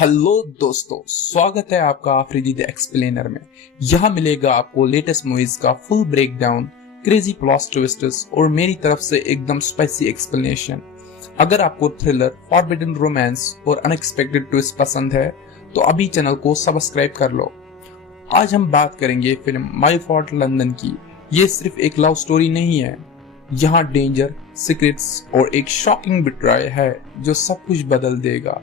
Hello दोस्तों, स्वागत है आपका आफरीदी द एक्सप्लेनर में। यहाँ मिलेगा आपको लेटेस्ट मूवीज का full breakdown, crazy plot twists और मेरी तरफ से एकदम स्पाइसी एक्सप्लेनेशन। अगर आपको थ्रिलर, फॉरबिडन रोमांस और अनएक्सपेक्टेड ट्विस्ट पसंद है तो अभी चैनल को सब्सक्राइब कर लो। आज हम बात करेंगे फिल्म माय फॉल्ट लंदन की। ये सिर्फ एक लव स्टोरी नहीं है, यहाँ डेंजर, सीक्रेट्स और एक शॉकिंग बिट्रायल है जो सब कुछ बदल देगा।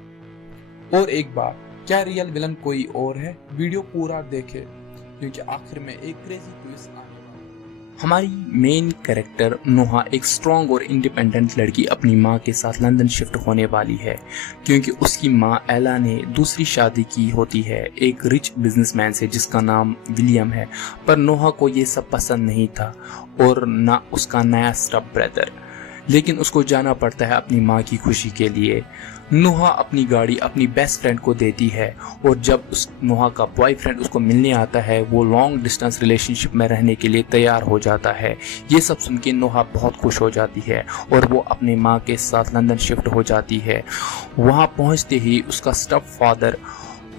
और एक बार, क्या रियल विलन कोई और है? वीडियो पूरा देखें क्योंकि आखिर में एक क्रेजी ट्विस्ट आने वाला है। हमारी मेन कैरेक्टर नोहा एक स्ट्रॉन्ग और इंडिपेंडेंट लड़की अपनी माँ के साथ लंदन शिफ्ट होने वाली है क्योंकि उसकी माँ एला ने दूसरी शादी की होती है एक रिच बिजनेसमैन से जिसका नाम विलियम है। पर नोहा को ये सब पसंद नहीं था और ना उसका नया स्टेप ब्रदर, लेकिन उसको जाना पड़ता है अपनी माँ की खुशी के लिए। नोहा अपनी गाड़ी अपनी बेस्ट फ्रेंड को देती है और जब उस नोहा का बॉयफ्रेंड उसको मिलने आता है वो लॉन्ग डिस्टेंस रिलेशनशिप में रहने के लिए तैयार हो जाता है। ये सब सुन के नोहा बहुत खुश हो जाती है और वो अपने माँ के साथ लंदन शिफ्ट हो जाती है। वहाँ पहुँचते ही उसका स्टेप फादर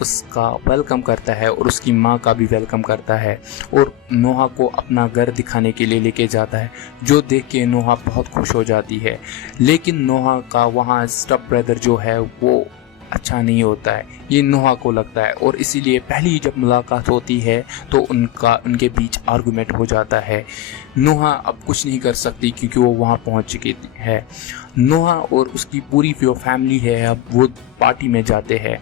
उसका वेलकम करता है और उसकी माँ का भी वेलकम करता है और नोहा को अपना घर दिखाने के लिए लेके जाता है, जो देख के नोहा बहुत खुश हो जाती है। लेकिन नोहा का वहाँ स्टेप ब्रदर जो है वो अच्छा नहीं होता है, ये नोहा को लगता है और इसीलिए पहली जब मुलाकात होती है तो उनके बीच आर्गुमेंट हो जाता है। नोहा अब कुछ नहीं कर सकती क्योंकि वो वहाँ पहुँच चुकी है। नोहा और उसकी पूरी जो फैमिली है अब वो पार्टी में जाते हैं।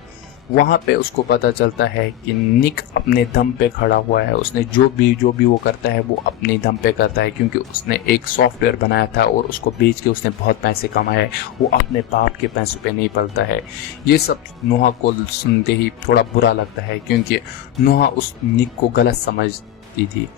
वहाँ पे उसको पता चलता है कि निक अपने दम पे खड़ा हुआ है। उसने जो भी वो करता है वो अपने दम पे करता है क्योंकि उसने एक सॉफ्टवेयर बनाया था और उसको बेच के उसने बहुत पैसे कमाए। वो अपने बाप के पैसों पे नहीं पलता है। ये सब नोहा को सुनते ही थोड़ा बुरा लगता है क्योंकि नोहा उस निक को गलत समझती थी।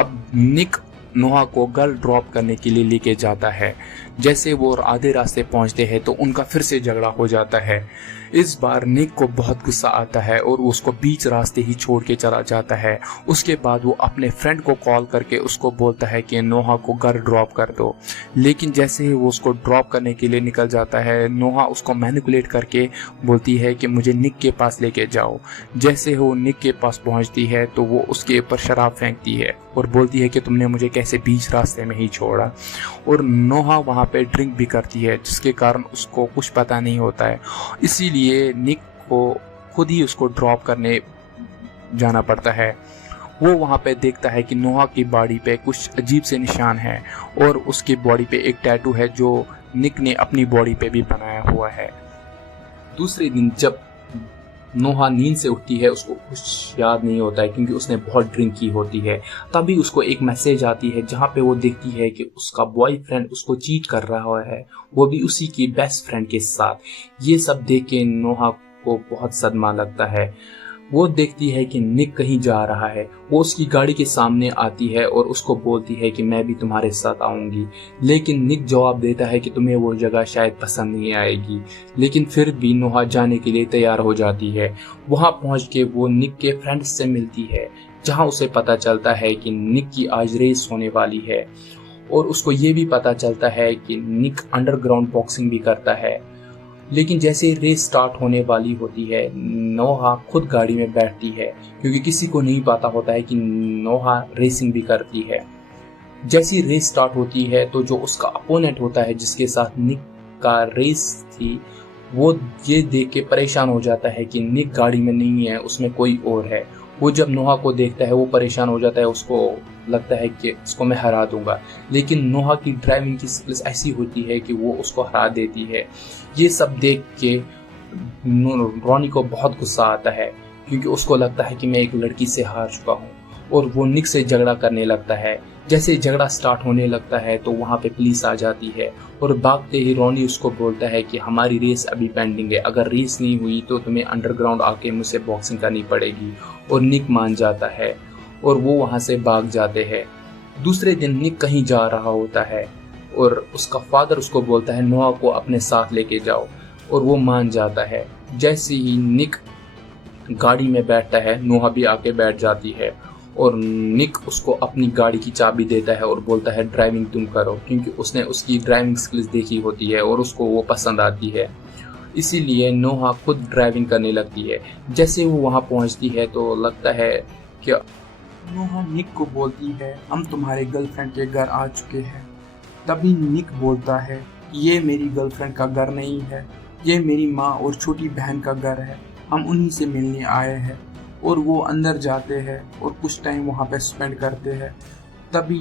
अब निक नोहा को घर ड्रॉप करने के लिए लेके जाता है। जैसे वो आधे रास्ते पहुंचते हैं तो उनका फिर से झगड़ा हो जाता है। इस बार निक को बहुत गुस्सा आता है और उसको बीच रास्ते ही छोड़ के चला जाता है। उसके बाद वो अपने फ्रेंड को कॉल करके उसको बोलता है कि नोहा को घर ड्रॉप कर दो। लेकिन जैसे ही वो उसको ड्रॉप करने के लिए निकल जाता है, नोहा उसको मैनिपुलेट करके बोलती है कि मुझे निक के पास लेके जाओ। जैसे वो निक के पास पहुंचती है तो वो उसके ऊपर शराब फेंकती है और बोलती है कि तुमने मुझे कैसे बीच रास्ते में ही छोड़ा। और नोहा वहाँ पे ड्रिंक भी करती है जिसके कारण उसको कुछ पता नहीं होता है। इसीलिए निक को खुद ही उसको ड्रॉप करने जाना पड़ता है। वो वहाँ पे देखता है कि नोहा की बॉडी पे कुछ अजीब से निशान है और उसकी बॉडी पे एक टैटू है जो निक ने अपनी बॉडी पे भी बनाया हुआ है। दूसरे दिन जब नोहा नींद से उठती है उसको कुछ याद नहीं होता है क्योंकि उसने बहुत ड्रिंक की होती है। तभी उसको एक मैसेज आती है जहाँ पे वो देखती है कि उसका बॉयफ्रेंड उसको चीट कर रहा है, वो भी उसी की बेस्ट फ्रेंड के साथ। ये सब देख के नोहा को बहुत सदमा लगता है। वो देखती है कि निक कहीं जा रहा है। वो उसकी गाड़ी के सामने आती है और उसको बोलती है कि मैं भी तुम्हारे साथ आऊंगी। लेकिन निक जवाब देता है कि तुम्हें वो जगह शायद पसंद नहीं आएगी। लेकिन फिर भी नोहा जाने के लिए तैयार हो जाती है। वहां पहुंच के वो निक के फ्रेंड्स से मिलती है जहां उसे पता चलता है कि निक की आज रेस होने वाली है और उसको ये भी पता चलता है कि निक अंडरग्राउंड बॉक्सिंग भी करता है। लेकिन जैसे रेस स्टार्ट होने वाली होती है, नोहा खुद गाड़ी में बैठती है क्योंकि किसी को नहीं पता होता है कि नोहा रेसिंग भी करती है। जैसी रेस स्टार्ट होती है तो जो उसका अपोनेंट होता है जिसके साथ निक का रेस थी, वो ये देख के परेशान हो जाता है कि निक गाड़ी में नहीं है, उसमें कोई और है। वो जब नोहा को देखता है वो परेशान हो जाता है, उसको लगता है कि इसको मैं हरा दूंगा। लेकिन नोहा की ड्राइविंग की स्किल्स ऐसी होती है कि वो उसको हरा देती है। ये सब देख के रॉनी को बहुत गुस्सा आता है क्योंकि उसको लगता है कि मैं एक लड़की से हार चुका हूँ और वो निक से झगड़ा करने लगता है। जैसे झगड़ा स्टार्ट होने लगता है तो वहाँ पे पुलिस आ जाती है और भागते ही रॉनी उसको बोलता है कि हमारी रेस अभी पेंडिंग है, अगर रेस नहीं हुई तो तुम्हें अंडरग्राउंड आके मुझसे बॉक्सिंग करनी पड़ेगी। और निक मान जाता है और वो वहाँ से भाग जाते हैं। दूसरे दिन निक कहीं जा रहा होता है और उसका फादर उसको बोलता है नोहा को अपने साथ लेके जाओ और वो मान जाता है। जैसे ही निक गाड़ी में बैठता है, नोहा भी आके बैठ जाती है और निक उसको अपनी गाड़ी की चाबी देता है और बोलता है ड्राइविंग तुम करो, क्योंकि उसने उसकी ड्राइविंग स्किल्स देखी होती है और उसको वो पसंद आती है। इसीलिए नोहा खुद ड्राइविंग करने लगती है। जैसे वो वहाँ पहुँचती है तो लगता है कि नोहा निक को बोलती है, हम तुम्हारे गर्लफ्रेंड के घर आ चुके हैं। तभी निक बोलता है, ये मेरी गर्लफ्रेंड का घर नहीं है, ये मेरी माँ और छोटी बहन का घर है, हम उन्हीं से मिलने आए हैं। और वो अंदर जाते हैं और कुछ टाइम वहाँ पे स्पेंड करते हैं। तभी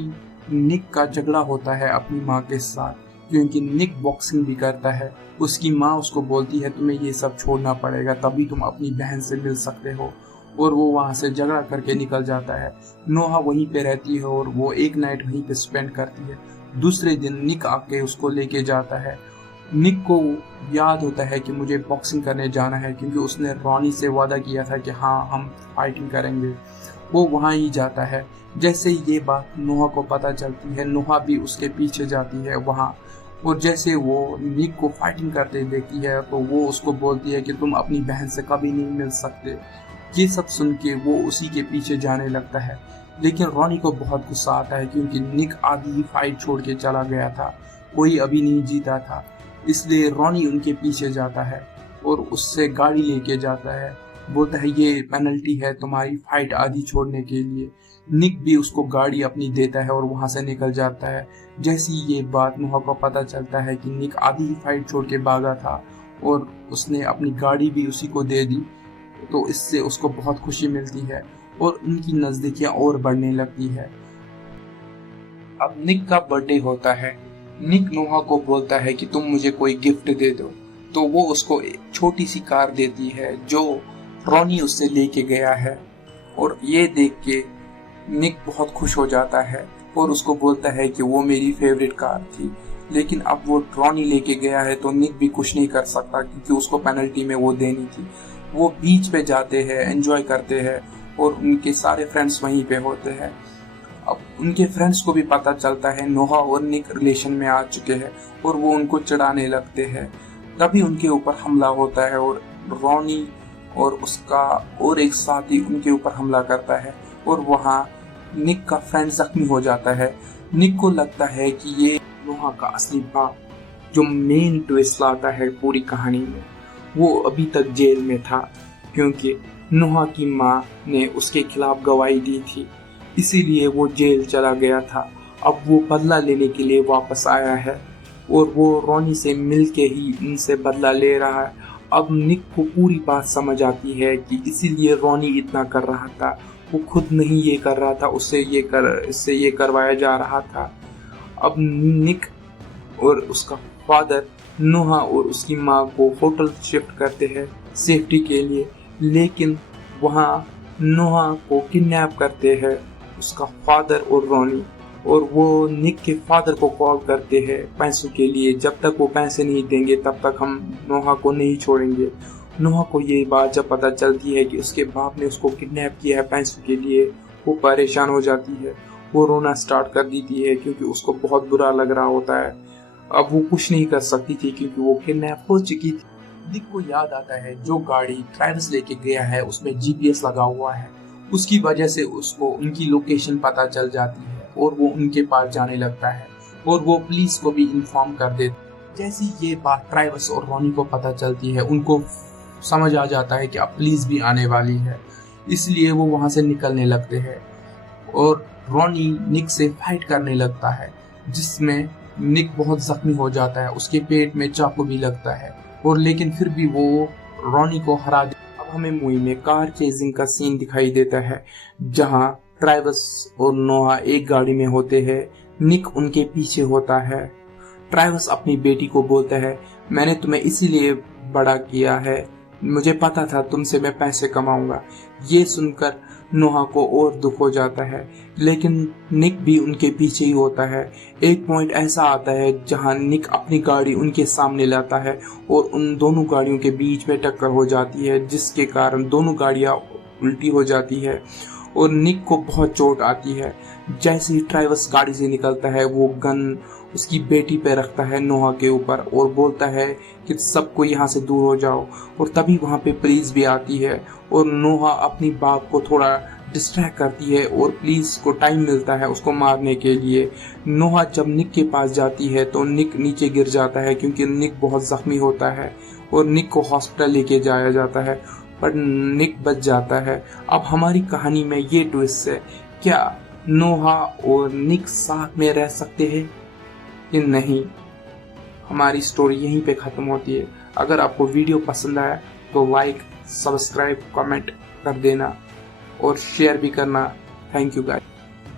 निक का झगड़ा होता है अपनी माँ के साथ, क्योंकि निक बॉक्सिंग भी करता है। उसकी माँ उसको बोलती है तुम्हें ये सब छोड़ना पड़ेगा, तभी तुम अपनी बहन से मिल सकते हो। और वो वहाँ से झगड़ा करके निकल जाता है। नोहा वहीं पे रहती है और वो एक नाइट वहीं पे स्पेंड करती है। दूसरे दिन निक आके उसको लेके जाता है। निक को याद होता है कि मुझे बॉक्सिंग करने जाना है, क्योंकि उसने रॉनी से वादा किया था कि हाँ हम फाइटिंग करेंगे। वो वहाँ ही जाता है। जैसे ये बात नोहा को पता चलती है, नोहा भी उसके पीछे जाती है वहाँ। और जैसे वो निक को फाइटिंग करते देखती है तो वो उसको बोलती है कि तुम अपनी बहन से कभी नहीं मिल सकते। ये सब सुन के वो उसी के पीछे जाने लगता है। लेकिन रॉनी को बहुत गुस्सा आता है, क्योंकि निक आधी ही फाइट छोड़ के चला गया था, कोई अभी नहीं जीता था। इसलिए रॉनी उनके पीछे जाता है और उससे गाड़ी लेके जाता है। बोलता है ये पेनल्टी है तुम्हारी फाइट आधी छोड़ने के लिए। निक भी उसको गाड़ी अपनी देता है और वहां से निकल जाता है। जैसी ये बात नोहा को पता चलता है कि निक आधी ही फाइट छोड़ के भागा था और उसने अपनी गाड़ी भी उसी को दे दी, तो इससे उसको बहुत खुशी मिलती है और उनकी नजदीकियां और बढ़ने लगती है। अब निक का बर्थडे होता है। निक नोहा को बोलता है कि तुम मुझे कोई गिफ्ट दे दो, तो वो उसको एक छोटी सी कार देती है जो रॉनी उससे लेके गया है। और ये देख के निक बहुत खुश हो जाता है और उसको बोलता है कि वो मेरी फेवरेट कार थी। लेकिन अब वो रॉनी लेके गया है तो निक भी कुछ नहीं कर सकता, क्योंकि उसको पेनल्टी में वो देनी थी। वो बीच पे जाते हैं, एंजॉय करते हैं और उनके सारे फ्रेंड्स वहीं पे होते हैं। अब उनके फ्रेंड्स को भी पता चलता है नोहा और निक रिलेशन में आ चुके हैं और वो उनको चिढ़ाने लगते हैं। तभी उनके ऊपर हमला होता है और रॉनी और उसका और एक साथी उनके ऊपर हमला करता है और वहाँ निक का फ्रेंड जख्मी हो जाता है। निक को लगता है कि ये नोहा का असली बाप, जो मेन ट्विस्ट लाता है पूरी कहानी में, वो अभी तक जेल में था, क्योंकि नोहा की माँ ने उसके खिलाफ गवाही दी थी, इसीलिए वो जेल चला गया था। अब वो बदला लेने के लिए वापस आया है और वो रॉनी से मिलके ही उनसे बदला ले रहा है। अब निक को पूरी बात समझ आती है कि इसीलिए रॉनी इतना कर रहा था, वो खुद नहीं ये कर रहा था, इससे ये करवाया जा रहा था। अब निक और उसका फादर नोहा और उसकी माँ को होटल शिफ्ट करते हैं सेफ्टी के लिए, लेकिन वहाँ नोहा को किडनैप करते हैं उसका फादर और रॉनी। और वो निक के फादर को कॉल करते हैं पैसों के लिए, जब तक वो पैसे नहीं देंगे तब तक हम नोहा को नहीं छोड़ेंगे। नोहा को ये बात जब पता चलती है कि उसके बाप ने उसको किडनैप किया है पैसों के लिए, वो परेशान हो जाती है। वो रोना स्टार्ट कर देती है क्योंकि उसको बहुत बुरा लग रहा होता है। अब वो कुछ नहीं कर सकती थी क्योंकि वो किडनैप हो चुकी थी। निक को याद आता है जो गाड़ी ट्रैविस लेके गया है उसमें जीपीएस लगा हुआ है, उसकी वजह से उसको उनकी लोकेशन पता चल जाती है और वो उनके पास जाने लगता है और वो पुलिस को भी इन्फॉर्म कर देता है। जैसे ये बात ट्रैविस और रॉनी को पता चलती है, उनको समझ आ जाता है कि अब पुलिस भी आने वाली है, इसलिए वो वहां से निकलने लगते हैं और रॉनी निक से फाइट करने लगता है, जिसमें निक बहुत जख्मी हो जाता है, उसके पेट में चाकू भी लगता है और लेकिन फिर भी वो रॉनी को हरा दे। अब हमें मूवी में कार चेजिंग का सीन दिखाई देता है, जहां ट्रैविस और नोहा एक गाड़ी में होते हैं, निक उनके पीछे होता है। ट्रैविस अपनी बेटी को बोलता है, मैंने तुम्हें इसीलिए बड़ा किया है, मुझे पता था तुमसे मैं पैसे कमाऊंगा। ये सुनकर नोहा को और दुख हो जाता है, लेकिन निक भी उनके पीछे ही होता है। एक पॉइंट ऐसा आता है जहां निक अपनी गाड़ी उनके सामने लाता है और उन दोनों गाड़ियों के बीच में टक्कर हो जाती है, जिसके कारण दोनों गाड़ियां उल्टी हो जाती है और निक को बहुत चोट आती है। जैसे ही ट्रैविस गाड़ी से निकलता है, वो गन उसकी बेटी पे रखता है नोहा के ऊपर और बोलता है कि सबको यहाँ से दूर हो जाओ। और तभी वहाँ पे पुलिस भी आती है और नोहा अपनी बाप को थोड़ा डिस्ट्रैक्ट करती है और पुलिस को टाइम मिलता है उसको मारने के लिए। नोहा जब निक के पास जाती है तो निक नीचे गिर जाता है क्योंकि निक बहुत जख्मी होता है और निक को हॉस्पिटल लेके जाया जाता है, पर निक बच जाता है। अब हमारी कहानी में ये ट्विस्ट है, क्या नोहा और निक साथ में रह सकते हैं कि नहीं? हमारी स्टोरी यहीं पे खत्म होती है। अगर आपको वीडियो पसंद आया तो लाइक, सब्सक्राइब, कमेंट कर देना और शेयर भी करना। Thank you guys.